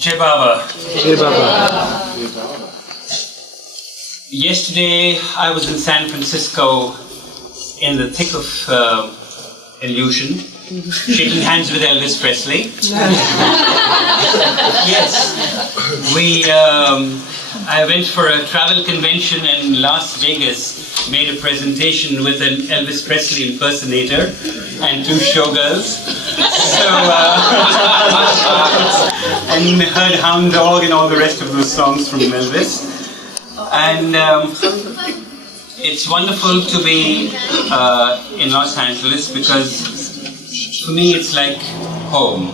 Jai Baba. Jai Baba. Yesterday I was in San Francisco in the thick of illusion, shaking hands with Elvis Presley. Yes, I went for a travel convention in Las Vegas, made a presentation with an Elvis Presley impersonator and 2 showgirls. So, and heard Hound Dog and all the rest of those songs from Elvis. And it's wonderful to be in Los Angeles because for me it's like home.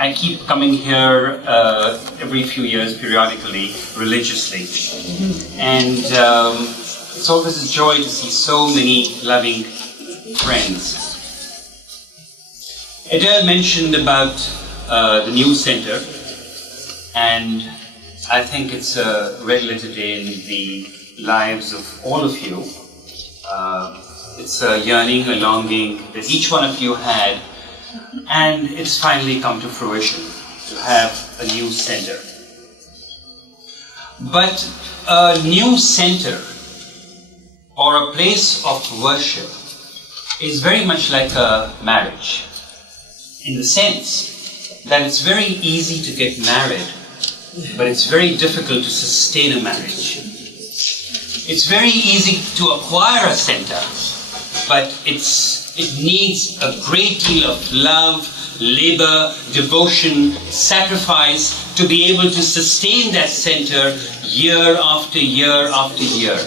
I keep coming here every few years, periodically, religiously. And it's always a joy to see so many loving friends. Adele mentioned about the new center, and I think it's a red letter day in the lives of all of you. It's a yearning, a longing that each one of you had, and it's finally come to fruition to have a new center. But a new center or a place of worship is very much like a marriage, in the sense that it's very easy to get married, but it's very difficult to sustain a marriage. It's very easy to acquire a center, but it needs a great deal of love, labor, devotion, sacrifice to be able to sustain that center year after year after year.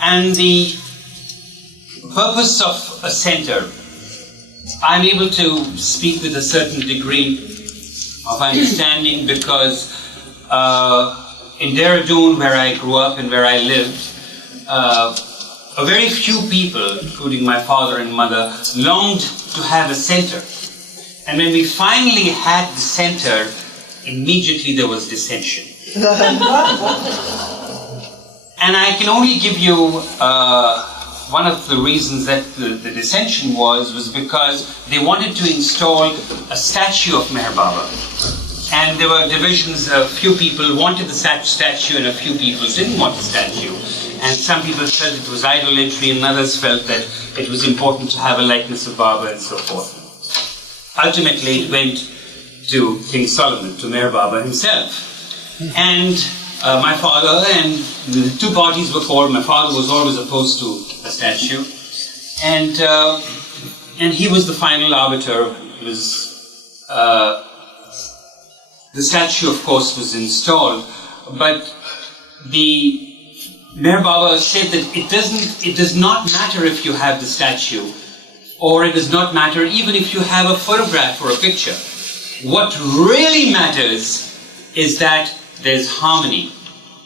And the purpose of a center, I'm able to speak with a certain degree of understanding because in Dehradun, where I grew up and where I lived, a very few people, including my father and mother, longed to have a center. And when we finally had the center, immediately there was dissension. And I can only give you one of the reasons that the dissension was because they wanted to install a statue of Meher Baba. And there were divisions. A few people wanted the statue and a few people didn't want the statue. And some people felt it was idolatry and others felt that it was important to have a likeness of Baba and so forth. Ultimately it went to King Solomon, to Meher Baba himself. And my father and the 2 parties were called. My father was always opposed to a statue. And he was the final arbiter. It was... the statue, of course, was installed, but the Meher Baba said that it does not matter if you have the statue, or it does not matter even if you have a photograph or a picture. What really matters is that there's harmony.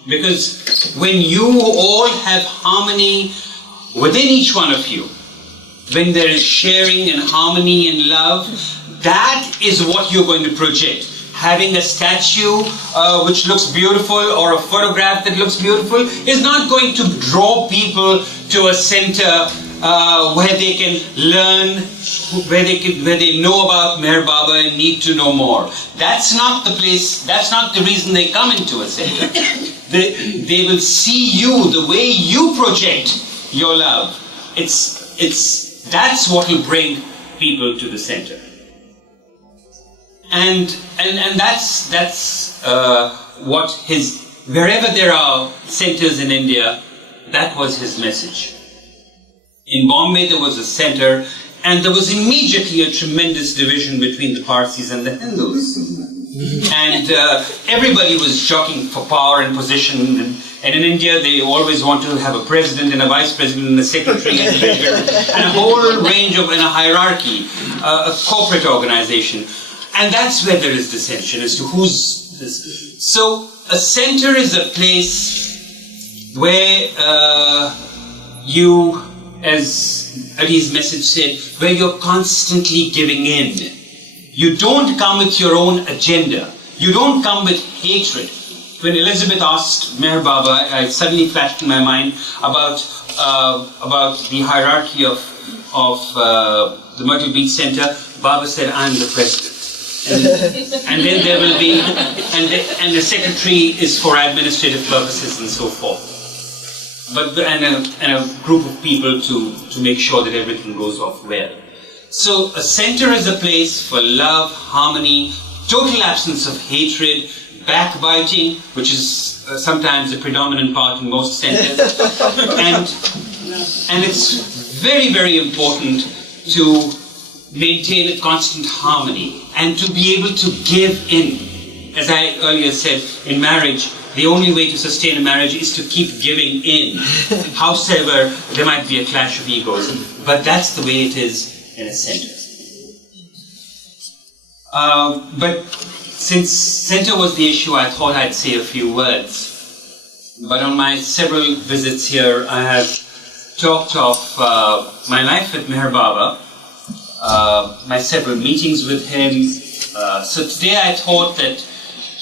Because when you all have harmony within each one of you, when there is sharing and harmony and love, that is what you're going to project. Having a statue which looks beautiful or a photograph that looks beautiful is not going to draw people to a center where they can learn, where they know about Meher Baba and need to know more. That's not the place, that's not the reason they come into a center. They will see you, the way you project your love. That's what will bring people to the center. And that's what wherever there are centers in India, that was his message. In Bombay there was a center, and there was immediately a tremendous division between the Parsis and the Hindus. And everybody was jockeying for power and position. And in India, they always want to have a president and a vice president and a secretary and a leader, and a whole range of, and a hierarchy, a corporate organization. And that's where there is dissension as to who's this. So a center is a place where you, as Ari's message said, where you're constantly giving in. You don't come with your own agenda. You don't come with hatred. When Elizabeth asked Meher Baba, it suddenly flashed in my mind about the hierarchy of the Myrtle Beach Center. Baba said, "I'm the president." And then there will be, and the secretary is for administrative purposes and so forth. But and a group of people to make sure that everything goes off well. So a center is a place for love, harmony, total absence of hatred, backbiting, which is sometimes a predominant part in most centers, and it's very, very important to maintain a constant harmony and to be able to give in. As I earlier said, in marriage, the only way to sustain a marriage is to keep giving in. Howsoever, there might be a clash of egos, but that's the way it is in a center. But since center was the issue, I thought I'd say a few words. But on my several visits here, I have talked of my life with Meher Baba, my several meetings with him. So today I thought that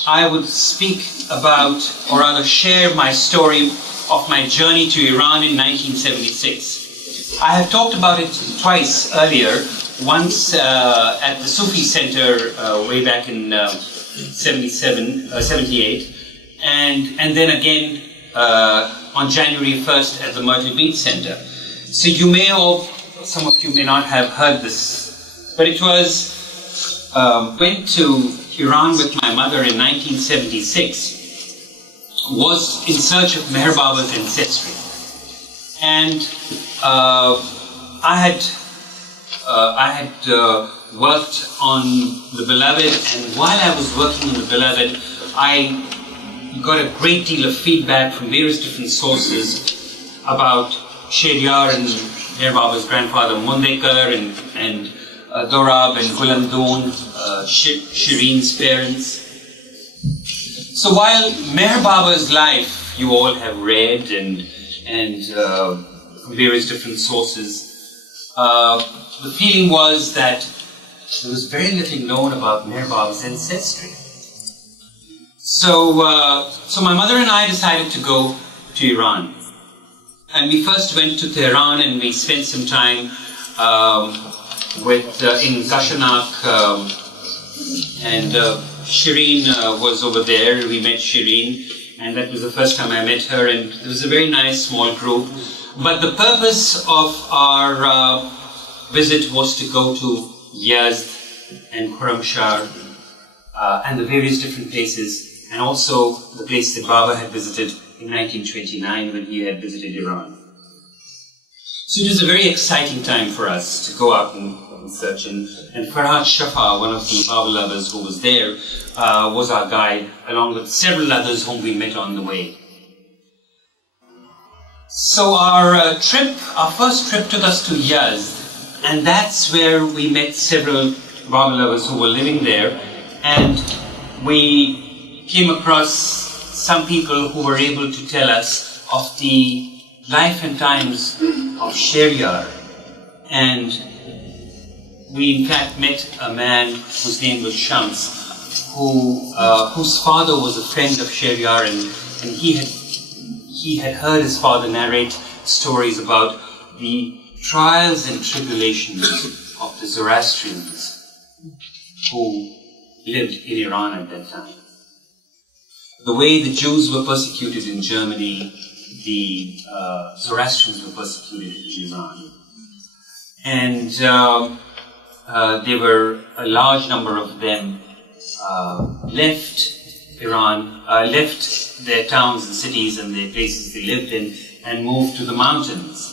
I would speak about, or rather share my story of my journey to Iran in 1976. I have talked about it twice earlier, once at the Sufi Center way back in 78, and then again on January 1st at the Myrtle Beach Center. So you may have, some of you may not have heard this, but it was, went to Iran with my mother in 1976, was in search of Meher Baba's ancestry. And I had worked on The Beloved, and while I was working on The Beloved, I got a great deal of feedback from various different sources about Shehryar and Meher Baba's grandfather Mundekar and Dorab and Gulamdoon, Shireen's parents. So while Meher Baba's life you all have read and various different sources, the feeling was that there was very little known about Meher Baba's ancestry. So my mother and I decided to go to Iran. And we first went to Tehran and we spent some time in Kashanak, and Shireen was over there. We met Shireen, and that was the first time I met her, and it was a very nice small group. But the purpose of our visit was to go to Yazd and Khurramshah and the various different places, and also the place that Baba had visited in 1929 when he had visited Iran. So it was a very exciting time for us to go out and search. And Farhad Shafa, one of the Baba lovers who was there, was our guide, along with several others whom we met on the way. So our first trip took us to Yazd, and that's where we met several Baba lovers who were living there, and we came across some people who were able to tell us of the life and times of Shehryar. And we in fact met a man whose name was Shams, whose father was a friend of Shehryar, and he had heard his father narrate stories about the trials and tribulations of the Zoroastrians who lived in Iran at that time. The way the Jews were persecuted in Germany, the Zoroastrians were persecuted in Iran. And there were a large number of them left Iran, left their towns and cities and the places they lived in, and moved to the mountains.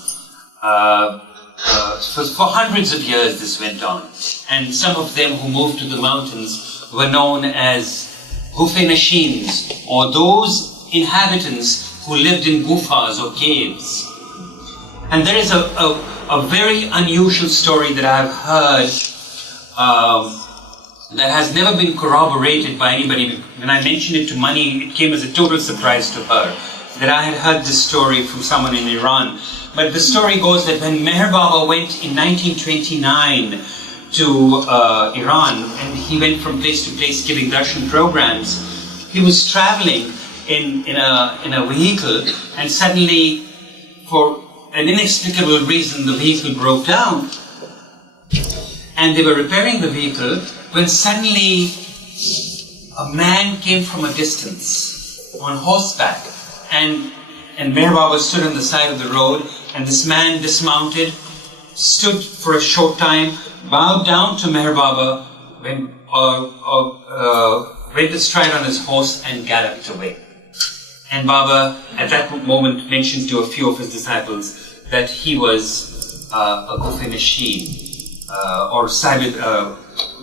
For hundreds of years this went on. And some of them who moved to the mountains were known as Gufenashins, or those inhabitants who lived in gufas or caves. And there is a very unusual story that I've heard that has never been corroborated by anybody. When I mentioned it to Mani, it came as a total surprise to her that I had heard this story from someone in Iran. But the story goes that when Meher Baba went in 1929 to Iran, and he went from place to place giving darshan programs, he was traveling in a vehicle, and suddenly, for an inexplicable reason, the vehicle broke down. And they were repairing the vehicle, when suddenly a man came from a distance on horseback, and Meher Baba stood on the side of the road, and this man dismounted, stood for a short time, bowed down to Meher Baba, went astride on his horse and galloped away. And Baba at that moment mentioned to a few of his disciples that he was a Kufi machine, or Sahib,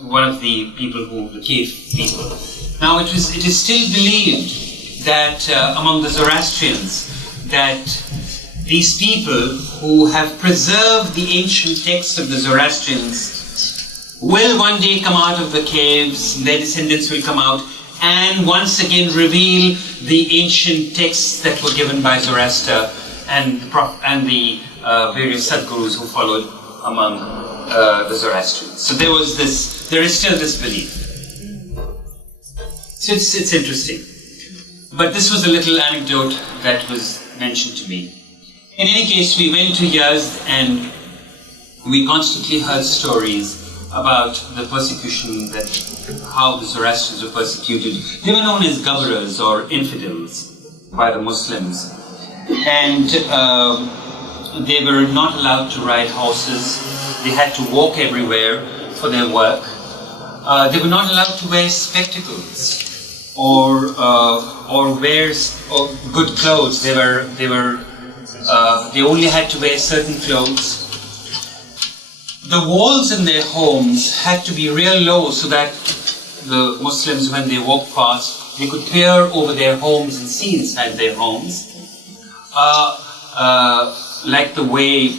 one of the people the cave people. Now it is still believed that among the Zoroastrians that these people who have preserved the ancient texts of the Zoroastrians will one day come out of the caves, their descendants will come out and once again reveal the ancient texts that were given by Zoroaster and the various Sadgurus who followed among the Zoroastrians. So there is still this belief. So it's interesting. But this was a little anecdote that was mentioned to me. In any case, we went to Yazd and we constantly heard stories about the persecution, how the Zoroastrians were persecuted. They were known as Gabras or infidels by the Muslims. And they were not allowed to ride horses. They had to walk everywhere for their work. They were not allowed to wear spectacles or wear good clothes. They only had to wear certain clothes. The walls in their homes had to be real low so that the Muslims, when they walked past, they could peer over their homes and see inside their homes. Like the way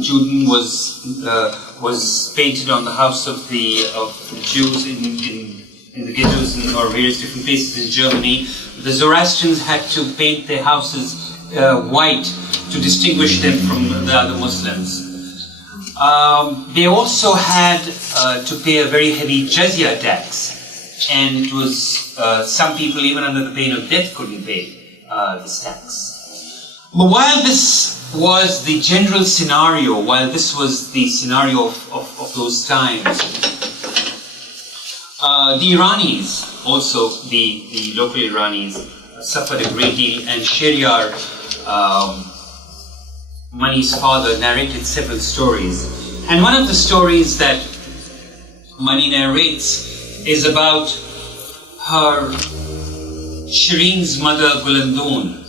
Juden was painted on the house of the Jews in the ghettos or various different places in Germany. The Zoroastrians had to paint their houses white to distinguish them from the other Muslims. They also had to pay a very heavy jizya tax, and it was some people, even under the pain of death, couldn't pay this tax. But while this was the general scenario, while this was the scenario of those times, the Iranis, also the local Iranis, suffered a great deal, and Shehryar, Mani's father, narrated several stories. And one of the stories that Mani narrates is about her Shireen's mother Gulandun,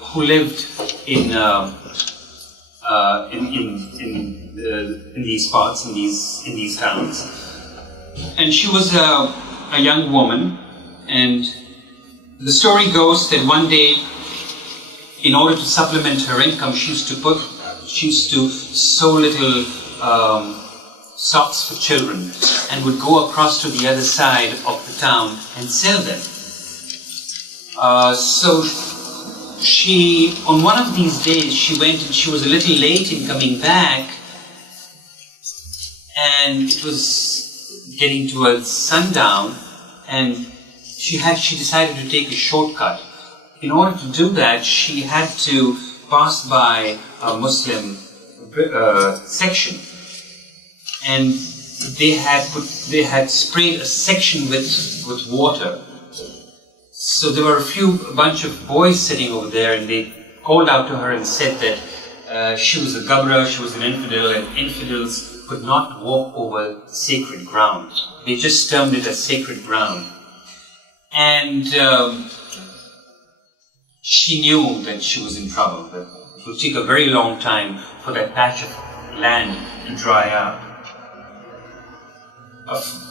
who lived in these parts, in these towns. And she was a young woman, and the story goes that one day, in order to supplement her income, she used to sew little socks for children and would go across to the other side of the town and sell them. So she, on one of these days, she went and she was a little late in coming back, and it was getting towards sundown, and she decided to take a shortcut. In order to do that, she had to pass by a Muslim section, and they had sprayed a section with water. So there were a bunch of boys sitting over there, and they called out to her and said that she was a Gabra, she was an infidel, and infidels could not walk over sacred ground. They just termed it as sacred ground. And she knew that she was in trouble, that it would take a very long time for that patch of land to dry up.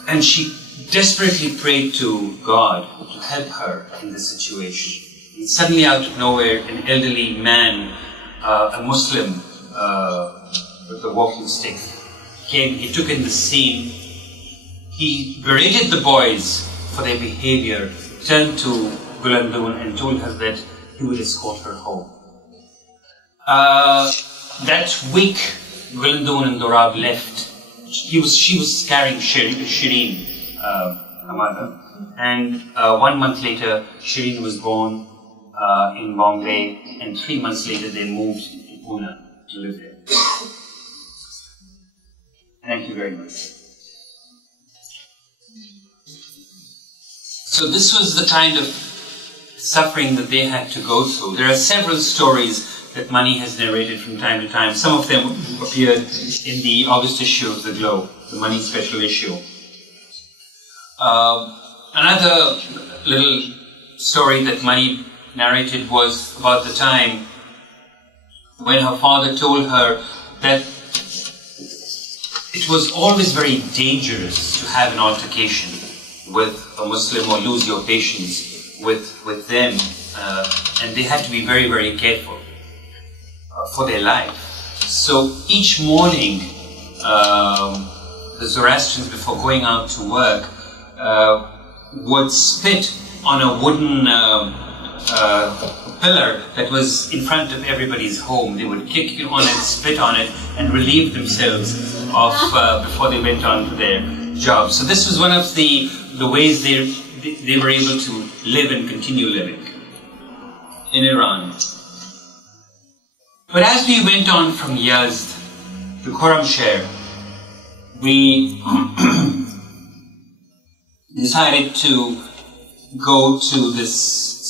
And she desperately prayed to God to help her in this situation. And suddenly, out of nowhere, an elderly man, a Muslim with a walking stick, came. He took in the scene. He berated the boys for their behavior, turned to Gulandun and told her that he would escort her home. That week, Gulandun and Dorab left. She was carrying Shireen, her mother. And 1 month later, Shireen was born in Bombay, and 3 months later they moved to Pune to live there. Thank you very much. So this was the kind of suffering that they had to go through. There are several stories that Mani has narrated from time to time. Some of them appeared in the August issue of the Globe, the Mani special issue. Another little story that Mani narrated was about the time when her father told her that it was always very dangerous to have an altercation with a Muslim or lose your patience with them, and they had to be very, very careful for their life. So each morning, the Zoroastrians, before going out to work, would spit on a wooden pillar that was in front of everybody's home. They would kick on it, spit on it, and relieve themselves of before they went on to their job. So this was one of the ways they were able to live and continue living in Iran. But as we went on from Yazd to Khorramshahr, we decided to go to this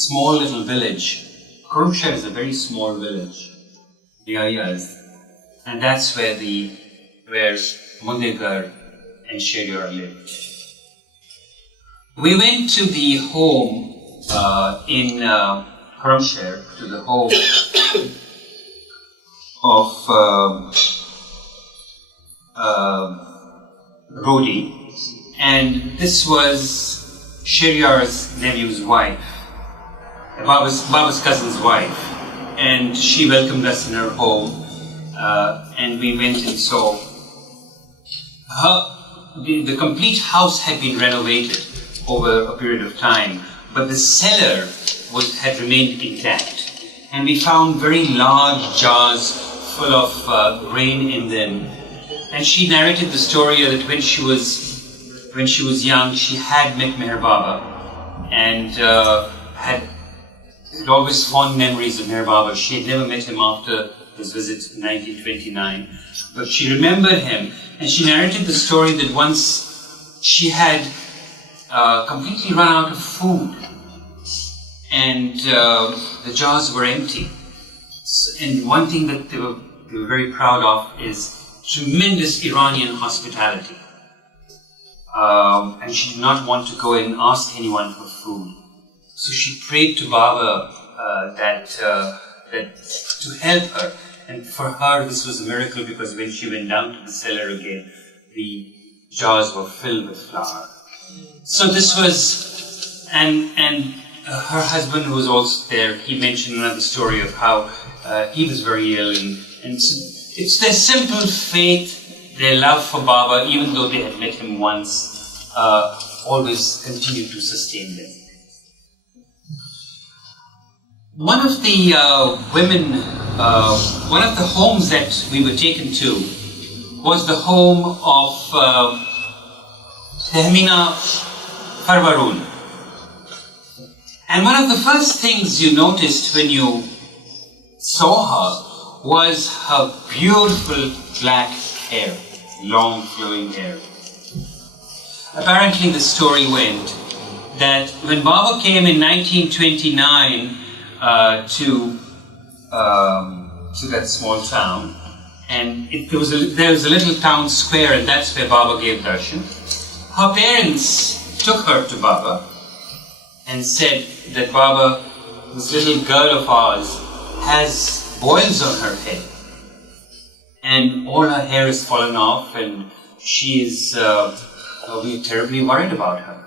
small little village. Khorramshahr is a very small village near Yazd, and that's where Mundegar and Shehryar lived. We went to the home in Khorramshahr, to the home of Rodi, and this was Shehryar's nephew's wife, Baba's cousin's wife, and she welcomed us in her home, and we went and saw her. The complete house had been renovated over a period of time, but the cellar had remained intact, and we found very large jars full of grain in them. And she narrated the story that when she was young, she had met Meher Baba and had always fond memories of Meher Baba. She had never met him after his visit in 1929, but she remembered him, and she narrated the story that once she had completely run out of food, and the jars were empty. And one thing that they were very proud of is tremendous Iranian hospitality. And she did not want to go and ask anyone for food. So she prayed to Baba that to help her. And for her, this was a miracle, because when she went down to the cellar again, the jars were filled with flour. So this was, and her husband who was also there, he mentioned another story of how he was very ill, and so it's their simple faith, their love for Baba, even though they had met him once, always continued to sustain them. One of the one of the homes that we were taken to was the home of Tehmina Farvarun. And one of the first things you noticed when you saw her was her beautiful black hair, long flowing hair. Apparently the story went that when Baba came in 1929 to that small town, and there was a little town square, and that's where Baba gave darshan. Her parents took her to Baba and said that Baba, this little girl of ours, has boils on her head, and all her hair is fallen off, and she is we're terribly worried about her.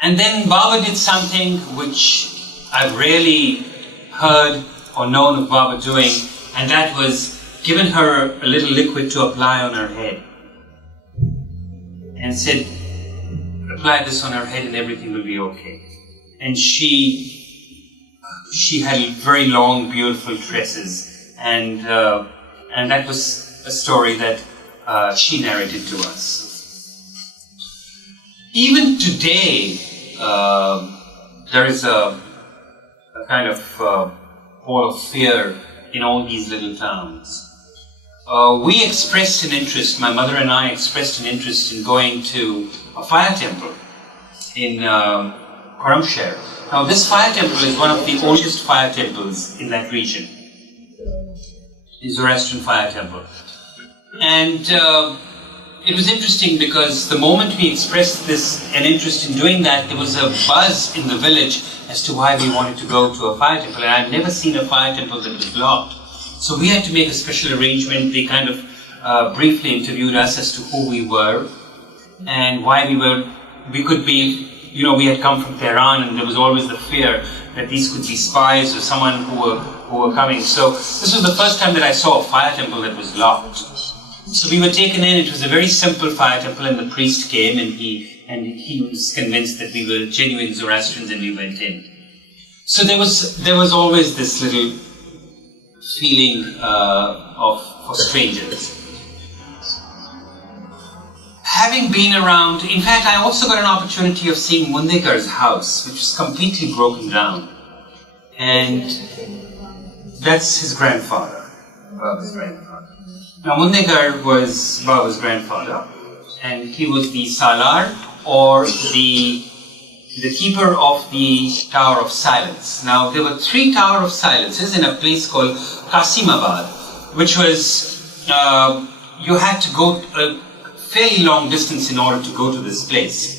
And then Baba did something which I've rarely heard or known of Baba doing, and that was given her a little liquid to apply on her head, and said, apply this on her head and everything will be okay. And she had very long, beautiful tresses, and that was a story that she narrated to us. Even today, there is a kind of wall of fear in all these little towns. we expressed an interest, my mother and I expressed an interest in going to a fire temple in Karamshar. Now this fire temple is one of the oldest fire temples in that region, the Zoroastrian fire temple. And it was interesting because the moment we expressed an interest in doing that, there was a buzz in the village as to why we wanted to go to a fire temple. And I'd never seen a fire temple that was locked. So we had to make a special arrangement. They kind of briefly interviewed us as to who we were and why we could be, we had come from Tehran, and there was always the fear that these could be spies or someone who were coming. So this was the first time that I saw a fire temple that was locked. So we were taken in. It was a very simple fire temple, and the priest came, and he was convinced that we were genuine Zoroastrians, and we went in. So there was always this little feeling for strangers. Having been around, in fact, I also got an opportunity of seeing Mundegar's house, which was completely broken down, and that's his grandfather, Baba's grandfather. Now, Mundegar was Baba's grandfather, and he was the Salar, or the keeper of the Tower of Silence. Now, there were 3 Tower of Silences in a place called Qasimabad, which was, you had to go a fairly long distance in order to go to this place.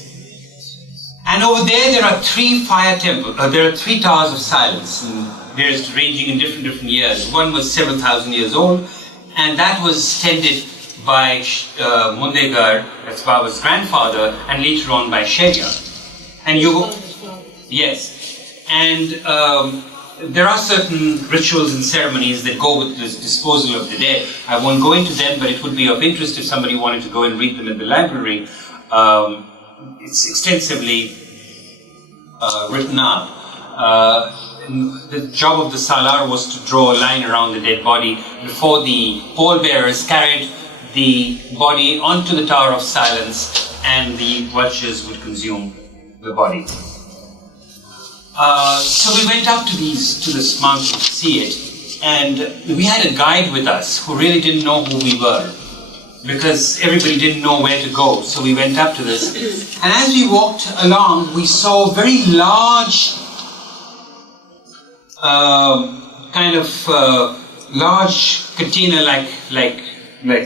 And over there are 3 fire temples, there are 3 Towers of Silence, and various ranging in different years. One was several thousand years old, and that was tended by Mundegar, that's Baba's grandfather, and later on by Sheriar. And yes, and there are certain rituals and ceremonies that go with this disposal of the dead. I won't go into them, but it would be of interest if somebody wanted to go and read them in the library. It's extensively written up. The job of the Salar was to draw a line around the dead body before the pallbearers carried the body onto the Tower of Silence, and the vultures would consume the body. So we went up to this mountain to see it, and we had a guide with us who really didn't know who we were, because everybody didn't know where to go. So we went up to this, and as we walked along, we saw a very large, large container-like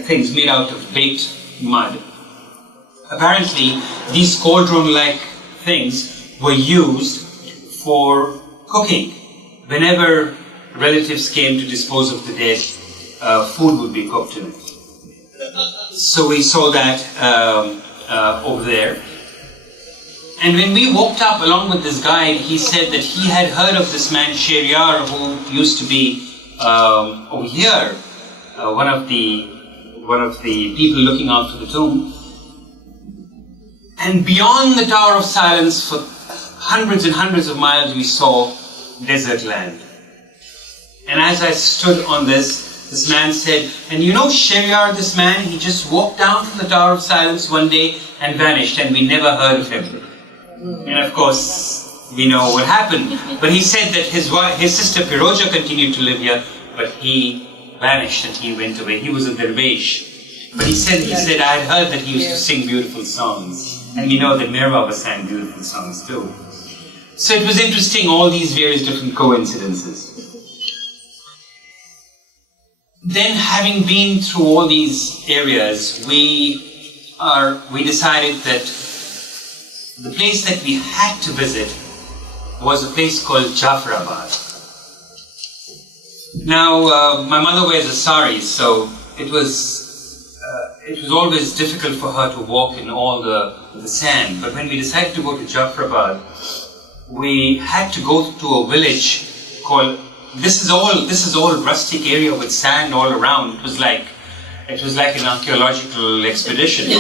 things made out of baked mud. Apparently, these cauldron-like things were used for cooking. Whenever relatives came to dispose of the dead, food would be cooked in it. So we saw that over there. And when we walked up along with this guide, he said that he had heard of this man Sheriar, who used to be over here, one of the people looking after the tomb. And beyond the Tower of Silence, for hundreds and hundreds of miles, we saw desert land. And as I stood on this man said, and you know Sheriar, this man, he just walked down from the Tower of Silence one day and vanished, and we never heard of him. And of course, we know what happened. But he said that his sister Piroja continued to live here, but he vanished and he went away. He was a dervish. But he said, I had heard that he used to sing beautiful songs. And we know that Mir Baba sang beautiful songs too. So it was interesting, all these various different coincidences. Then, having been through all these areas, we decided that the place that we had to visit was a place called Jafarabad. Now, my mother wears a sari, so it was always difficult for her to walk in all the sand. But when we decided to go to Jafarabad, we had to go to a village called. This is all rustic area with sand all around. It was like an archaeological expedition,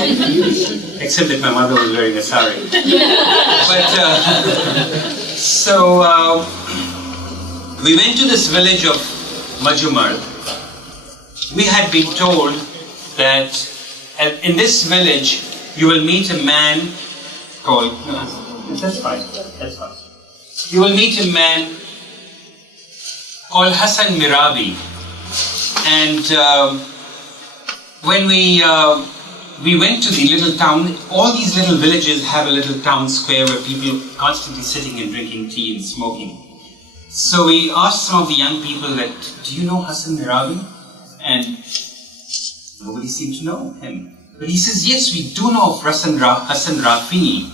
except that my mother was wearing a sari. But so we went to this village of Majumar. We had been told that in this village you will meet a man called. That's fine. You will meet a man called Hassan Mirabi, and when we went to the little town, all these little villages have a little town square where people are constantly sitting and drinking tea and smoking. So we asked some of the young people that, do you know Hassan Mirabi? And nobody seemed to know him. But he says, yes, we do know of Hassan Rafi.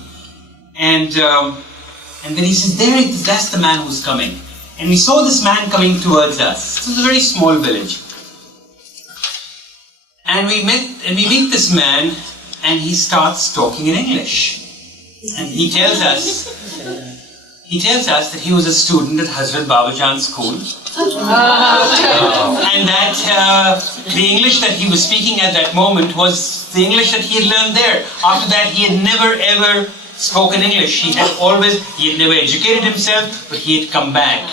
And then he says, that's the man who's coming. And we saw this man coming towards us. It was a very small village. And we meet this man, and he starts talking in English. And he tells us that he was a student at Hazrat Babajan's school. And that the English that he was speaking at that moment was the English that he had learned there. After that, he had never ever spoken English. He had never educated himself, but he had come back.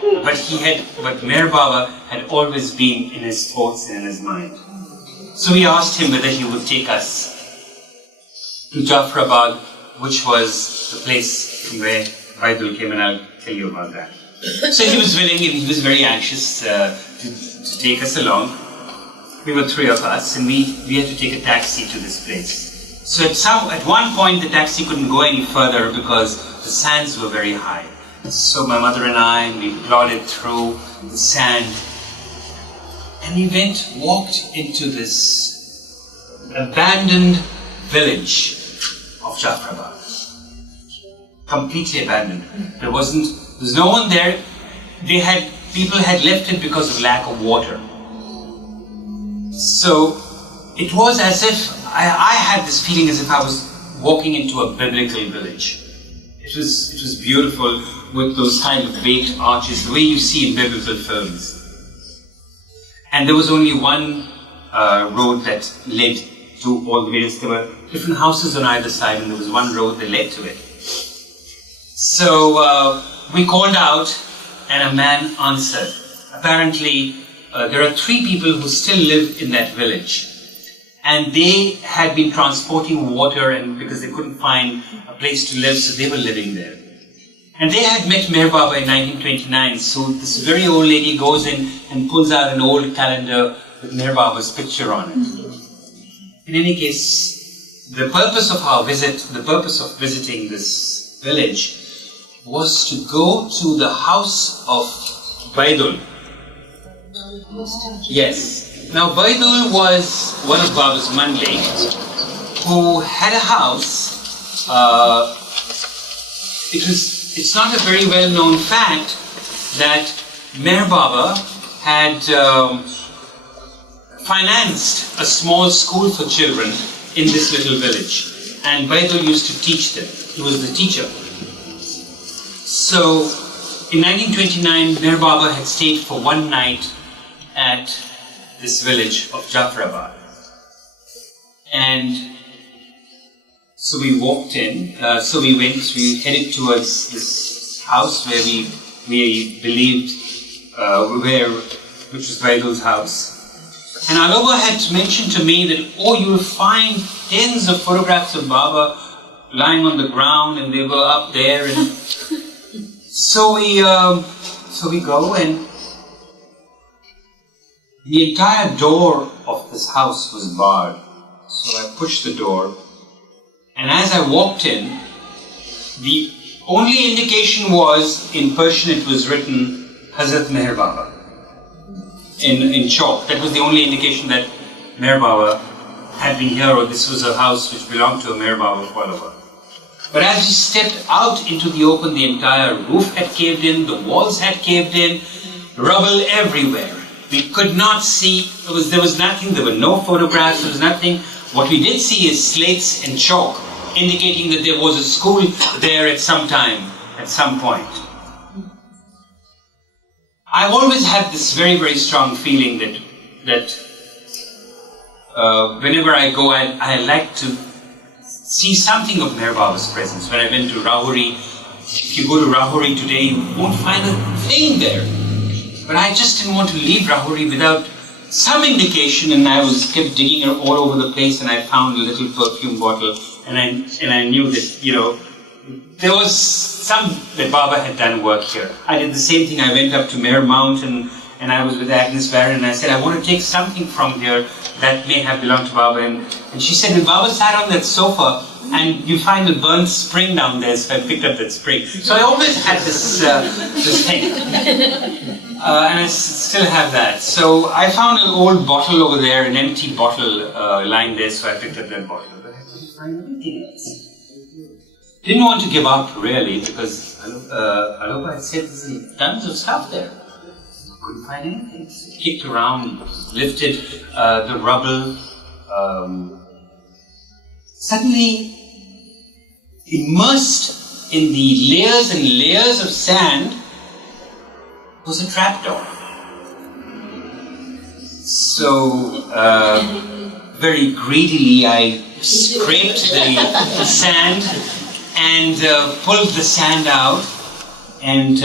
But Meher Baba had always been in his thoughts and in his mind. So we asked him whether he would take us to Jafrabad, which was the place from where Baidul came, and I'll tell you about that. So he was willing, and he was very anxious to take us along. We were 3 of us, and we had to take a taxi to this place. So at one point the taxi couldn't go any further because the sands were very high. So my mother and I, we plodded through the sand, and we walked into this abandoned village of Jafrabad. Completely abandoned. There was no one there. People had left it because of lack of water. So it was as if I had this feeling as if I was walking into a biblical village. It was beautiful with those kind of baked arches, the way you see in biblical films. And there was only one road that led to all the various. There were different houses on either side, and there was one road that led to it. So we called out, and a man answered. Apparently, there are 3 people who still live in that village. And they had been transporting water, and because they couldn't find a place to live, so they were living there. And they had met Meher Baba in 1929, so this very old lady goes in and pulls out an old calendar with Meher Baba's picture on it. In any case, the purpose of visiting this village was to go to the house of Baidul. Yes. Now Baidul was one of Baba's mandli who had a house. It's not a very well-known fact that Meher Baba had financed a small school for children in this little village, and Baidul used to teach them. He was the teacher. So in 1929, Meher Baba had stayed for one night at this village of Jafrabad. And so we walked in, we headed towards this house where we believed, which was Baidul's house. And Aloba had mentioned to me that, you will find tens of photographs of Baba lying on the ground, and they were up there. And so we go, and the entire door of this house was barred. So I pushed the door, and as I walked in, the only indication was, in Persian it was written, Hazrat Meher Baba, in chalk. That was the only indication that Meher Baba had been here, or this was a house which belonged to a Meher Baba follower. But as we stepped out into the open, the entire roof had caved in, the walls had caved in, rubble everywhere. We could not see, there was nothing, there were no photographs, there was nothing. What we did see is slates and chalk, indicating that there was a school there at some time, at some point. I've always had this very, very strong feeling that whenever I go, I like to see something of Meher Baba's presence. When I went to Rahuri, if you go to Rahuri today, you won't find a thing there. But I just didn't want to leave Rahuri without some indication, and I kept digging all over the place, and I found a little perfume bottle, and I knew that, there was that Baba had done work here. I did the same thing. I went up to Meher Mountain, and I was with Agnes Barron, and I said, I want to take something from here that may have belonged to Baba. And she said, and Baba sat on that sofa, and you find a burnt spring down there, so I picked up that spring. So I always had this thing. And I still have that. So I found an old bottle over there, an empty bottle lying there, so I picked up that bottle. But I couldn't find anything else. Didn't want to give up, really, because Alopa had said there's tons of stuff there. Couldn't find anything. So kicked around, lifted the rubble. Suddenly, immersed in the layers and layers of sand was a trapdoor. So, very greedily, I scraped the sand and pulled the sand out and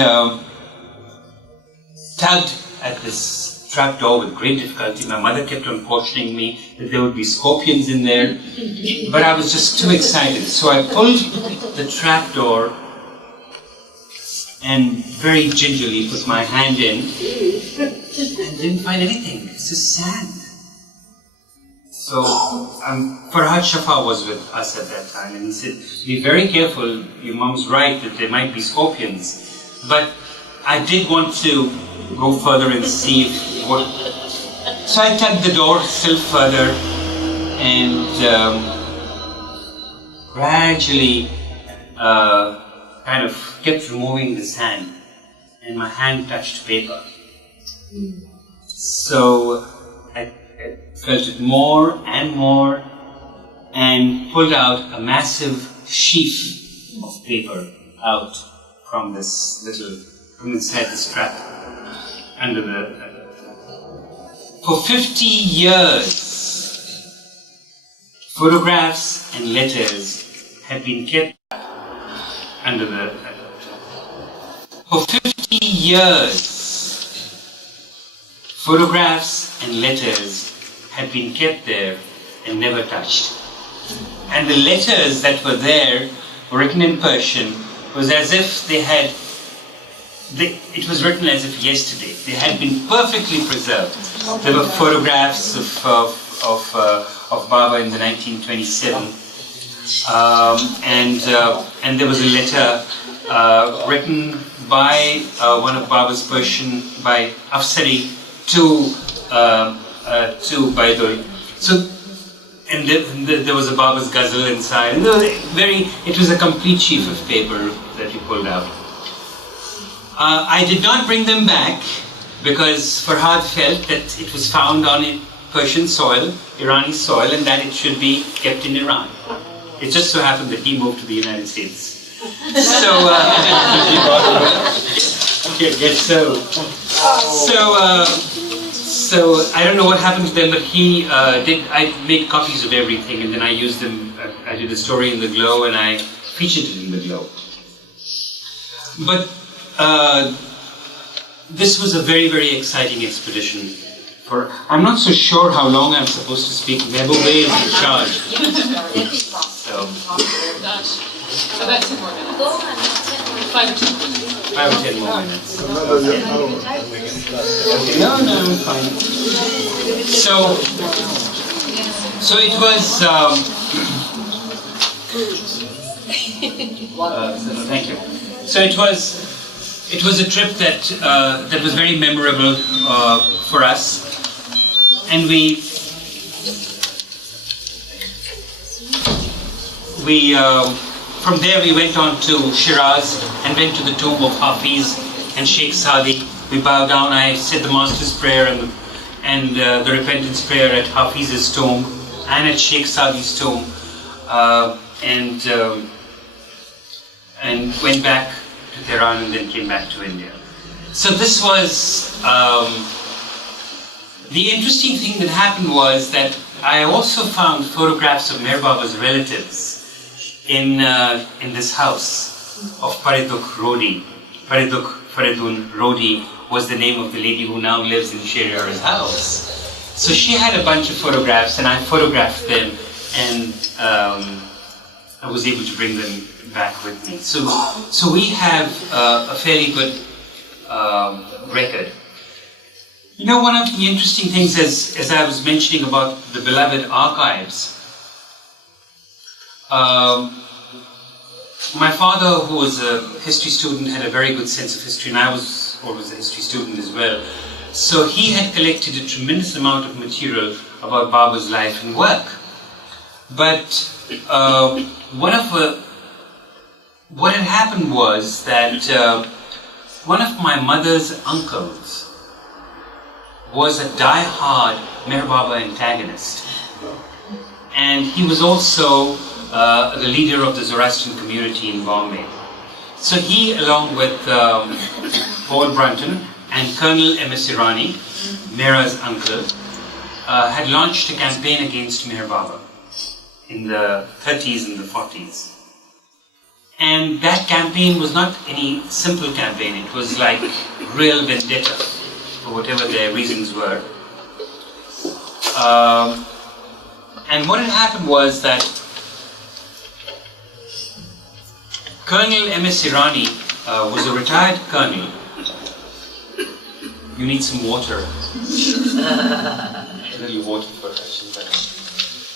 tugged at this trapdoor with great difficulty. My mother kept on cautioning me that there would be scorpions in there, but I was just too excited. So I pulled the trapdoor and very gingerly put my hand in and didn't find anything. It's just sand. So Farhad Shafa was with us at that time, and he said, be very careful, your mom's right that there might be scorpions. But I did want to go further and see if what... So I tugged the door still further and gradually kind of kept removing the sand, and my hand touched paper. So I felt it more and pulled out a massive sheaf of paper out from this little, from inside the strap under the... For 50 years, photographs and letters had been kept under the... For 50 years, photographs and letters had been kept there and never touched. And the letters that were there, written in Persian, was as if they had... it was written as if yesterday. They had been perfectly preserved. There were photographs of Baba in the 1927, and there was a letter written by one of Baba's Persian, by Afsari, to Baidul. So, and there was a Baba's ghazal inside. And it was a complete sheaf of paper that he pulled out. I did not bring them back because Farhad felt that it was found on Persian soil, Irani soil, and that it should be kept in Iran. It just so happened that he moved to the United States. So, So I don't know what happened to them, but I made copies of everything, and then I used them. I did a story in the Glow, and I featured it in the Glow. But this was a very, very exciting expedition. I'm not so sure how long I'm supposed to speak. Mehboob is in charge. So about 10 more minutes. 5 or 10 minutes. 5 or 10 more minutes. No, I'm fine. So it was. Thank you. So it was a trip that was very memorable for us, and we from there we went on to Shiraz and went to the tomb of Hafiz and Sheikh Sadi. We bowed down. I said the Master's Prayer and the repentance prayer at Hafiz's tomb and at Sheikh Sadi's tomb, and went back to Tehran and then came back to India. So this was the interesting thing that happened was that I also found photographs of Meher Baba's relatives in this house of Fariduk Rodi. Fariduk Faridun Rodi was the name of the lady who now lives in Sheriar's house. So she had a bunch of photographs, and I photographed them, and I was able to bring them back with me. So we have a fairly good record. You know, one of the interesting things, as I was mentioning about the beloved archives, my father, who was a history student, had a very good sense of history, and I was always a history student as well. So he had collected a tremendous amount of material about Baba's life and work. But what had happened was that one of my mother's uncles was a die-hard Meher Baba antagonist. And he was also the leader of the Zoroastrian community in Bombay. So he, along with Paul Brunton and Colonel M.S. Irani, Mehra's uncle, had launched a campaign against Meher Baba in the 30s and the 40s. And that campaign was not any simple campaign. It was like real vendetta, for whatever their reasons were. And what had happened was that Colonel M.S. Irani was a retired colonel. You need some water. A little water for actually, but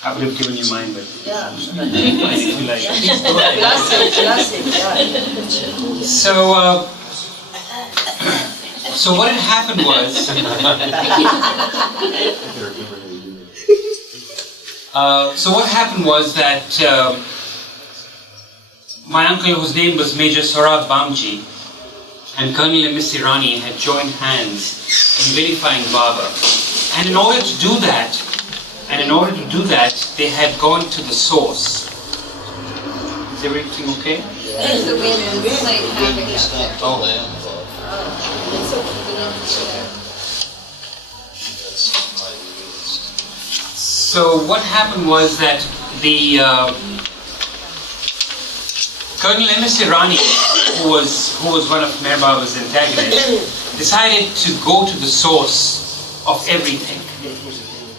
I would have given you mine, but Yeah. if you like. Classic, yeah. So what had happened was, that my uncle, whose name was Major Saurabh Bamji, and Colonel M.S. Irani had joined hands in vilifying Baba. And in order to do that, they had gone to the source. Is everything okay? There's the wind and it's like havoc out there. Oh. So what happened was that the Colonel M.S. Irani, who was one of Meher Baba's antagonists, decided to go to the source of everything.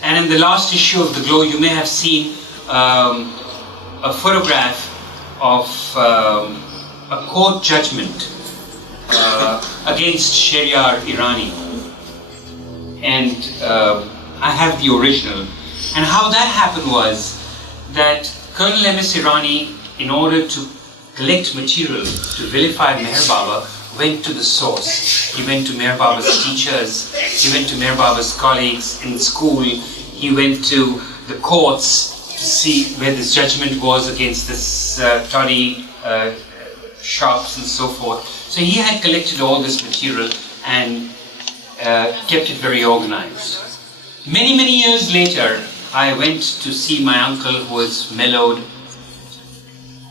And in the last issue of the Glow, you may have seen a photograph of a court judgment against Shehryar Irani. And I have the original. And how that happened was that Colonel M.S. Irani, in order to collect material to vilify Meher Baba, went to the source. He went to Meher Baba's teachers, he went to Meher Baba's colleagues in school, he went to the courts to see where this judgment was against this toddy shops and so forth. So he had collected all this material and kept it very organized. Many, many years later, I went to see my uncle, who was mellowed,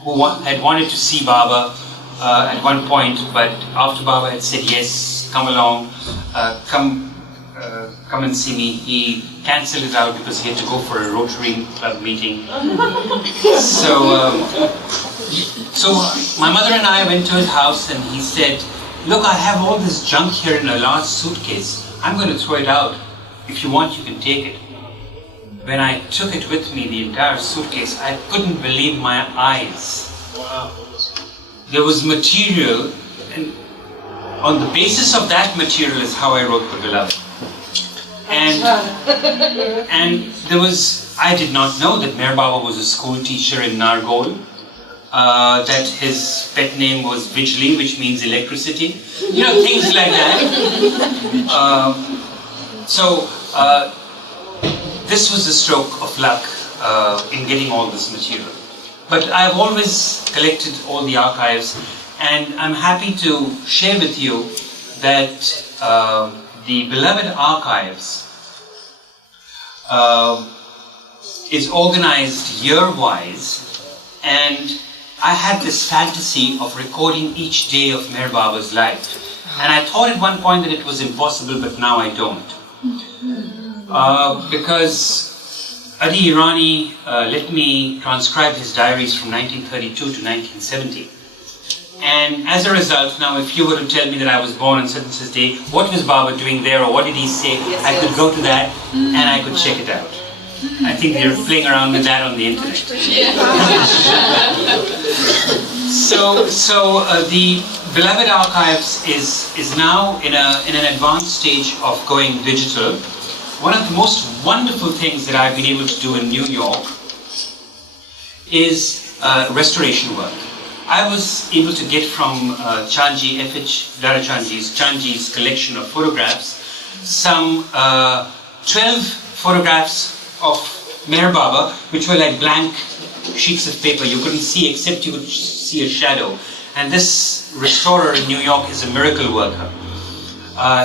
who had wanted to see Baba at one point, but after Baba had said, yes, come along, come and see me, he cancelled it out because he had to go for a Rotary Club meeting. So my mother and I went to his house and he said, look, I have all this junk here in a large suitcase. I'm going to throw it out. If you want, you can take it. When I took it with me, the entire suitcase, I couldn't believe my eyes. Wow. There was material, and on the basis of that material is how I wrote The Beloved. And there was, I did not know that Meher Baba was a school teacher in Nargol, that his pet name was Bijli, which means electricity, you know, things like that. This was a stroke of luck in getting all this material. But I've always collected all the archives, and I'm happy to share with you that the Beloved Archives is organized year-wise, and I had this fantasy of recording each day of Meher Baba's life. And I thought at one point that it was impossible, but now I don't. Because Adi Irani let me transcribe his diaries from 1932 to 1970. And as a result, now if you were to tell me that I was born on such and such day, what was Baba doing there, or what did he say, I could go to that and I could check it out. I think they're playing around with that on the internet. The Beloved Archives is now in an advanced stage of going digital. One of the most wonderful things that I've been able to do in New York is restoration work. I was able to get from Chanji F.H. Chanji's collection of photographs some 12 photographs of Meher Baba, which were like blank sheets of paper. You couldn't see except you could see a shadow. And this restorer in New York is a miracle worker.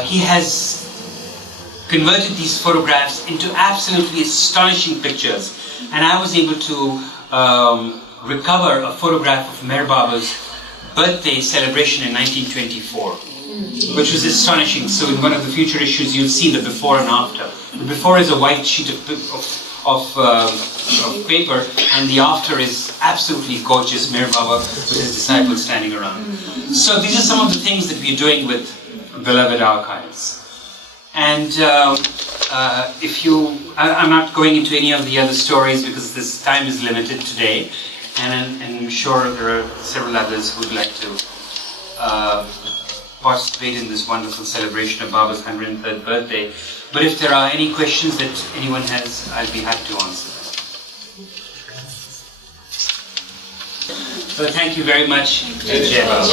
He has converted these photographs into absolutely astonishing pictures. And I was able to recover a photograph of Meher Baba's birthday celebration in 1924, which was astonishing. So in one of the future issues, you'll see the before and after. The before is a white sheet of paper, and the after is absolutely gorgeous, Meher Baba with his disciples standing around. So these are some of the things that we're doing with Beloved Archives. And I'm not going into any of the other stories because this time is limited today, and I'm sure there are several others who would like to participate in this wonderful celebration of Baba's 103rd birthday. But if there are any questions that anyone has, I'll be happy to answer them. So thank you very much. Jai Baba.